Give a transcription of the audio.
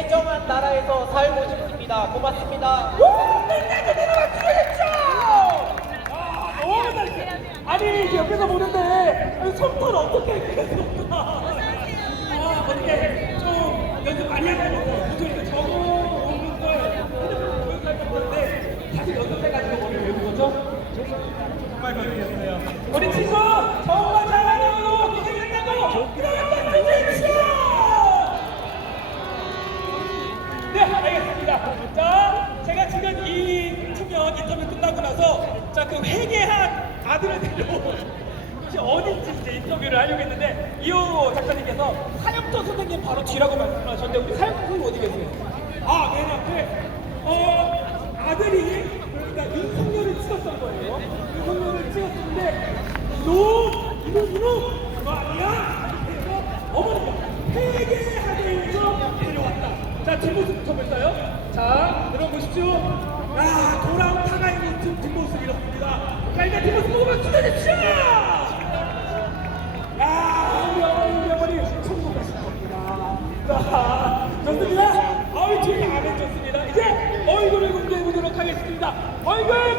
훌륭한 나라에서 살고 싶습니다. 고맙습니다. 맨날 내려가 죽여야죠! 아, 너무 잘했어요. 아니, 이제 옆에서 보는데, 아니, 솜털 어떻게 그랬을까? 아, 어떻게 좀 연습 많이 하고, 이렇게 적어 오는 걸 핸드폰 보여주려고 보는데, 다시 연습해가지고 머리를 외운 거죠? 정말 감사했어요. 우리 친구, 자, 제가 지금 이 청년 인터뷰 끝나고 나서 자, 그 회개한 아들을 데려온 이제 어딘지 이제 인터뷰를 하려고 했는데 이호 작가님께서 사육터 선생님 바로 뒤라고 말씀하셨는데 우리 사육터 선생님 어디 계세요? 아, 맨 앞에 어, 아들이 그러니까 윤석열을 찍었던 거예요. 윤석열을 찍었는데 이놈, 이놈, 이놈 그거 아니야? 해서 어머니가 회개하기 위해서 데려왔다. 자, 볼까요? 자, 여러분 보십시오. 야, 돌아온 타가의 모습 뒷모습 이렇습니다. 자, 일단 뒷모습 보면 기대되시죠! 야, 우리 어머니, 우리 어머니 성공하신 겁니다. 자, 좋습니다. 어이, 뒤에 아멘 좋습니다. 이제 얼굴을 공개해 보도록 하겠습니다. 얼굴